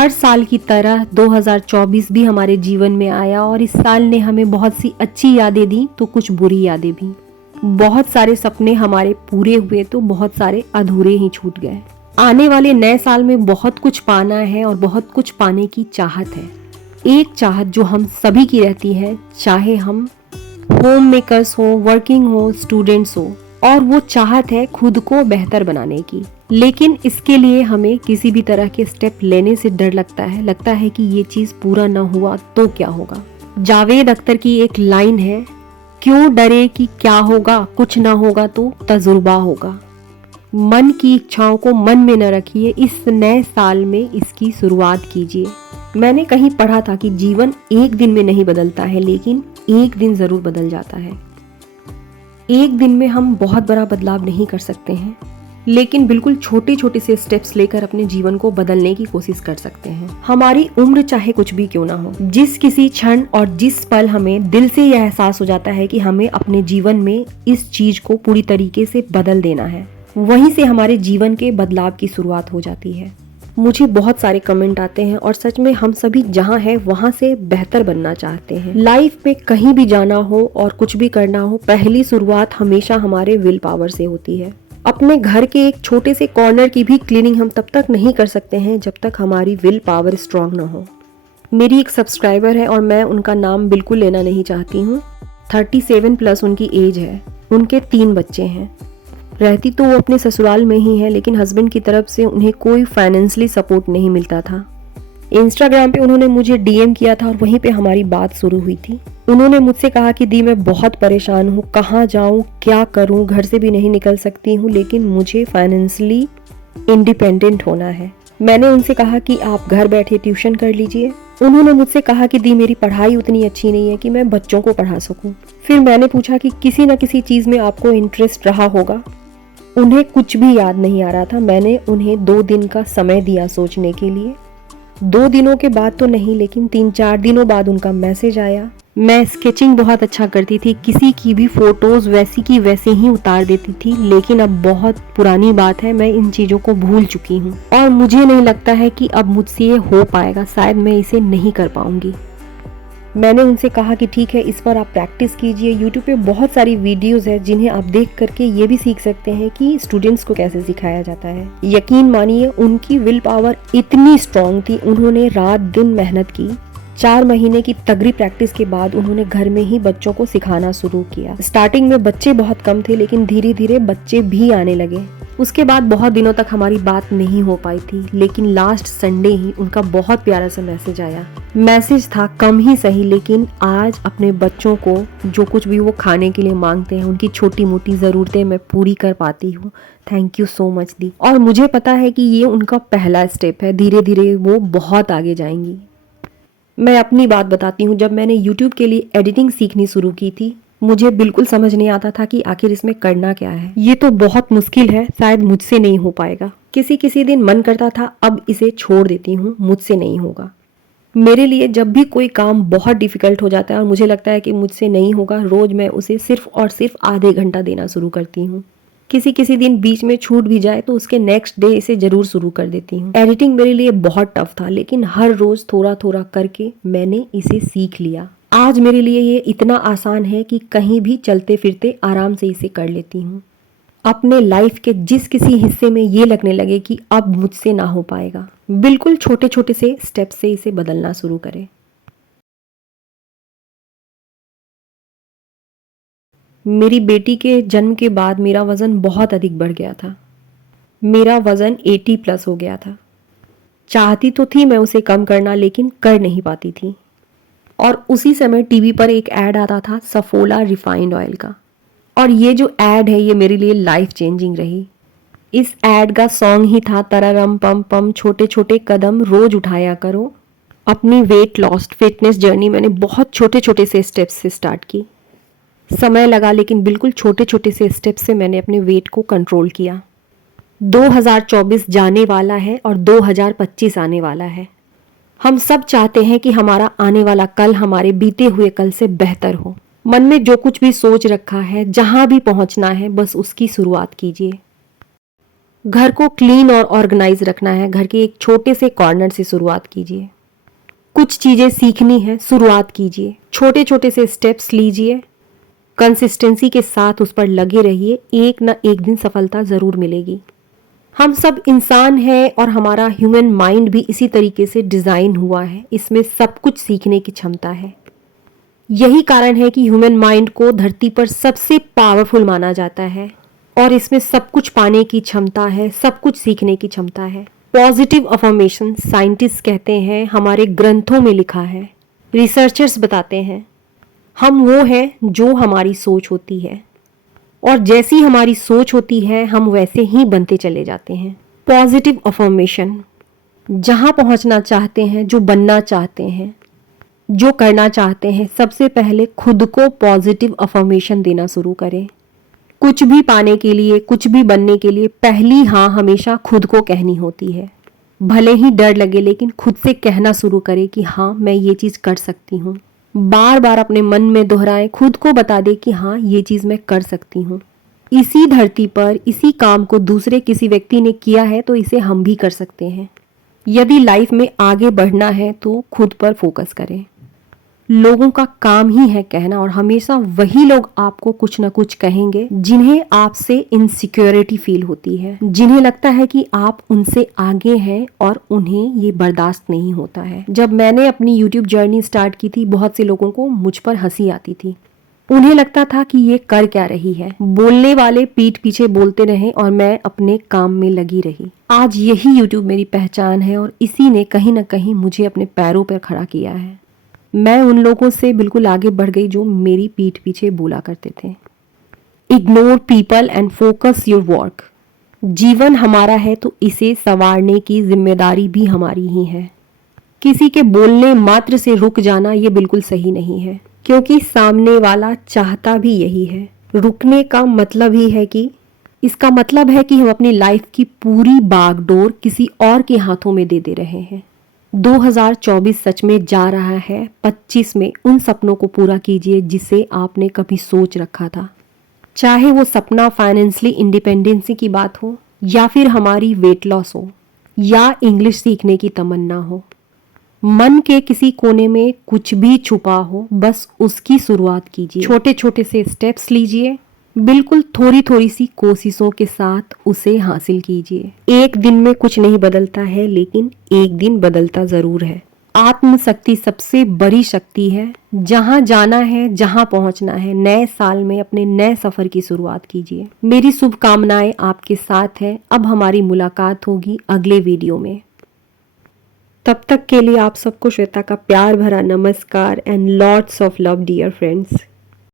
हर साल की तरह 2024 भी हमारे जीवन में आया और इस साल ने हमें बहुत सी अच्छी यादें दी तो कुछ बुरी यादें भी। बहुत सारे सपने हमारे पूरे हुए तो बहुत सारे अधूरे ही छूट गए। आने वाले नए साल में बहुत कुछ पाना है और बहुत कुछ पाने की चाहत है। एक चाहत जो हम सभी की रहती है, चाहे हम होम मेकर्स हो, वर्किंग हो, स्टूडेंट्स हो, और वो चाहत है खुद को बेहतर बनाने की। लेकिन इसके लिए हमें किसी भी तरह के स्टेप लेने से डर लगता है कि ये चीज पूरा ना हुआ तो क्या होगा। जावेद अख्तर की एक लाइन है, क्यों डरे कि क्या होगा, कुछ ना होगा तो तजुर्बा होगा। मन की इच्छाओं को मन में न रखिए, इस नए साल में इसकी शुरुआत कीजिए। मैंने कहीं पढ़ा था कि जीवन एक दिन में नहीं बदलता है, लेकिन एक दिन जरूर बदल जाता है। एक दिन में हम बहुत बड़ा बदलाव नहीं कर सकते हैं, लेकिन बिल्कुल छोटे छोटे से स्टेप्स लेकर अपने जीवन को बदलने की कोशिश कर सकते हैं। हमारी उम्र चाहे कुछ भी क्यों ना हो, जिस किसी क्षण और जिस पल हमें दिल से यह एहसास हो जाता है कि हमें अपने जीवन में इस चीज को पूरी तरीके से बदल देना है, वहीं से हमारे जीवन के बदलाव की शुरुआत हो जाती है। मुझे बहुत सारे कमेंट आते हैं और सच में हम सभी जहाँ हैं वहाँ से बेहतर बनना चाहते हैं। लाइफ में कहीं भी जाना हो और कुछ भी करना हो, पहली शुरुआत हमेशा हमारे विल पावर से होती है। अपने घर के एक छोटे से कॉर्नर की भी क्लीनिंग हम तब तक नहीं कर सकते हैं जब तक हमारी विल पावर स्ट्रांग ना हो। मेरी एक सब्सक्राइबर है और मैं उनका नाम बिल्कुल लेना नहीं चाहती हूँ। 37+ उनकी एज है, उनके 3 बच्चे हैं। रहती तो वो अपने ससुराल में ही है, लेकिन हस्बैंड की तरफ से उन्हें कोई फाइनेंशियली सपोर्ट नहीं मिलता था। इंस्टाग्राम पे उन्होंने मुझे डीएम किया था और वहीं पे हमारी बात शुरू हुई थी। उन्होंने मुझसे कहा कि दी, मैं बहुत परेशान हूँ, कहाँ जाऊँ, क्या करूँ, घर से भी नहीं निकल सकती हूँ, लेकिन मुझे फाइनेंशियली इंडिपेंडेंट होना है। मैंने उनसे कहा कि आप घर बैठे ट्यूशन कर लीजिए। उन्होंने मुझसे कहा कि दी, मेरी पढ़ाई उतनी अच्छी नहीं है कि मैं बच्चों को पढ़ा सकूं। फिर मैंने पूछा कि किसी न किसी चीज में आपको इंटरेस्ट रहा होगा। उन्हें कुछ भी याद नहीं आ रहा था। मैंने उन्हें 2 दिन का समय दिया सोचने के लिए। 2 दिनों के बाद तो नहीं, लेकिन 3-4 दिनों बाद उनका मैसेज आया। मैं स्केचिंग बहुत अच्छा करती थी, किसी की भी फोटोज वैसी की वैसे ही उतार देती थी, लेकिन अब बहुत पुरानी बात है, मैं इन चीजों को भूल चुकी हूँ और मुझे नहीं लगता है कि अब मुझसे ये हो पाएगा। शायद मैं इसे नहीं कर पाऊंगी। मैंने उनसे कहा कि ठीक है, इस पर आप प्रैक्टिस कीजिए। यूट्यूब पे बहुत सारी वीडियोस है जिन्हें आप देख करके ये भी सीख सकते हैं कि स्टूडेंट्स को कैसे सिखाया जाता है। यकीन मानिए, उनकी विल पावर इतनी स्ट्रांग थी, उन्होंने रात दिन मेहनत की। 4 महीने की तगड़ी प्रैक्टिस के बाद उन्होंने घर में ही बच्चों को सिखाना शुरू किया। स्टार्टिंग में बच्चे बहुत कम थे, लेकिन धीरे धीरे बच्चे भी आने लगे। उसके बाद बहुत दिनों तक हमारी बात नहीं हो पाई थी, लेकिन लास्ट संडे ही उनका बहुत प्यारा सा मैसेज आया। मैसेज था कम ही सही, लेकिन आज अपने बच्चों को जो कुछ भी वो खाने के लिए मांगते हैं, उनकी छोटी मोटी ज़रूरतें मैं पूरी कर पाती हूँ। थैंक यू सो मच दी। और मुझे पता है कि ये उनका पहला स्टेप है, धीरे धीरे वो बहुत आगे जाएंगी। मैं अपनी बात बताती हूँ। जब मैंने YouTube के लिए एडिटिंग सीखनी शुरू की थी, मुझे बिल्कुल समझ नहीं आता था कि आखिर इसमें करना क्या है। ये तो बहुत मुश्किल है, शायद मुझसे नहीं हो पाएगा। किसी दिन मन करता था अब इसे छोड़ देती हूँ, मुझसे नहीं होगा। मेरे लिए जब भी कोई काम बहुत डिफिकल्ट हो जाता है और मुझे लगता है कि मुझसे नहीं होगा, रोज मैं उसे सिर्फ और सिर्फ आधे घंटा देना शुरू करती हूँ। किसी दिन बीच में छूट भी जाए तो उसके नेक्स्ट डे इसे जरूर शुरू कर देती हूँ। एडिटिंग मेरे लिए बहुत टफ था, लेकिन हर रोज थोड़ा थोड़ा करके मैंने इसे सीख लिया। आज मेरे लिए ये इतना आसान है कि कहीं भी चलते फिरते आराम से इसे कर लेती हूँ। अपने लाइफ के जिस किसी हिस्से में ये लगने लगे कि अब मुझसे ना हो पाएगा, बिल्कुल छोटे छोटे से स्टेप से इसे बदलना शुरू करें। मेरी बेटी के जन्म के बाद मेरा वज़न बहुत अधिक बढ़ गया था। मेरा वज़न 80+ हो गया था। चाहती तो थी मैं उसे कम करना, लेकिन कर नहीं पाती थी। और उसी समय टीवी पर एक ऐड आता था सफोला रिफाइंड ऑयल का, और ये जो ऐड है ये मेरे लिए लाइफ चेंजिंग रही। इस ऐड का सॉन्ग ही था तररम पम पम, छोटे छोटे कदम रोज उठाया करो। अपनी वेट लॉस फिटनेस जर्नी मैंने बहुत छोटे छोटे से स्टेप्स से स्टार्ट की। समय लगा, लेकिन बिल्कुल छोटे छोटे से स्टेप्स से मैंने अपने वेट को कंट्रोल किया। 2024 जाने वाला है और 2025 आने वाला है। हम सब चाहते हैं कि हमारा आने वाला कल हमारे बीते हुए कल से बेहतर हो। मन में जो कुछ भी सोच रखा है, जहां भी पहुंचना है, बस उसकी शुरुआत कीजिए। घर को क्लीन और ऑर्गेनाइज रखना है, घर के एक छोटे से कॉर्नर से शुरुआत कीजिए। कुछ चीज़ें सीखनी है, शुरुआत कीजिए, छोटे छोटे से स्टेप्स लीजिए, कंसिस्टेंसी के साथ उस पर लगे रहिए, एक ना एक दिन सफलता ज़रूर मिलेगी। हम सब इंसान हैं और हमारा ह्यूमन माइंड भी इसी तरीके से डिज़ाइन हुआ है, इसमें सब कुछ सीखने की क्षमता है। यही कारण है कि ह्यूमन माइंड को धरती पर सबसे पावरफुल माना जाता है और इसमें सब कुछ पाने की क्षमता है, सब कुछ सीखने की क्षमता है। पॉजिटिव अफर्मेशन साइंटिस्ट कहते हैं, हमारे ग्रंथों में लिखा है, रिसर्चर्स बताते हैं, हम वो हैं जो हमारी सोच होती है और जैसी हमारी सोच होती है हम वैसे ही बनते चले जाते हैं। पॉजिटिव अफर्मेशन, जहाँ पहुँचना चाहते हैं, जो बनना चाहते हैं, जो करना चाहते हैं, सबसे पहले खुद को पॉजिटिव अफर्मेशन देना शुरू करें। कुछ भी पाने के लिए, कुछ भी बनने के लिए पहली हाँ हमेशा खुद को कहनी होती है। भले ही डर लगे लेकिन खुद से कहना शुरू करें कि हाँ मैं ये चीज़ कर सकती हूँ। बार बार अपने मन में दोहराएं, खुद को बता दें कि हाँ ये चीज़ मैं कर सकती हूँ। इसी धरती पर इसी काम को दूसरे किसी व्यक्ति ने किया है तो इसे हम भी कर सकते हैं। यदि लाइफ में आगे बढ़ना है तो खुद पर फोकस करें। लोगों का काम ही है कहना और हमेशा वही लोग आपको कुछ ना कुछ कहेंगे जिन्हें आपसे इनसिक्योरिटी फील होती है, जिन्हें लगता है कि आप उनसे आगे हैं और उन्हें ये बर्दाश्त नहीं होता है। जब मैंने अपनी YouTube जर्नी स्टार्ट की थी, बहुत से लोगों को मुझ पर हंसी आती थी। उन्हें लगता था कि ये कर क्या रही है, बोलने वाले पीठ पीछे बोलते रहे और मैं अपने काम में लगी रही। आज यही YouTube मेरी पहचान है और इसी ने कहीं ना कहीं मुझे अपने पैरों पर खड़ा किया है। मैं उन लोगों से बिल्कुल आगे बढ़ गई जो मेरी पीठ पीछे बोला करते थे। Ignore people and focus your work. जीवन हमारा है तो इसे संवारने की जिम्मेदारी भी हमारी ही है। किसी के बोलने मात्र से रुक जाना ये बिल्कुल सही नहीं है, क्योंकि सामने वाला चाहता भी यही है। रुकने का मतलब ही है कि इसका मतलब है कि हम अपनी लाइफ की पूरी बागडोर किसी और के हाथों में दे रहे हैं। 2024 सच में जा रहा है, 25 में उन सपनों को पूरा कीजिए जिसे आपने कभी सोच रखा था। चाहे वो सपना फाइनेंशियली इंडिपेंडेंसी की बात हो या फिर हमारी वेट लॉस हो या इंग्लिश सीखने की तमन्ना हो। मन के किसी कोने में कुछ भी छुपा हो, बस उसकी शुरुआत कीजिए। छोटे छोटे से स्टेप्स लीजिए, बिल्कुल थोड़ी थोड़ी सी कोशिशों के साथ उसे हासिल कीजिए। एक दिन में कुछ नहीं बदलता है, लेकिन एक दिन बदलता जरूर है। आत्मशक्ति सबसे बड़ी शक्ति है। जहां जाना है, जहां पहुंचना है, नए साल में अपने नए सफर की शुरुआत कीजिए। मेरी शुभकामनाएं आपके साथ है। अब हमारी मुलाकात होगी अगले वीडियो में। तब तक के लिए आप सबको श्वेता का प्यार भरा नमस्कार and lots of love dear friends.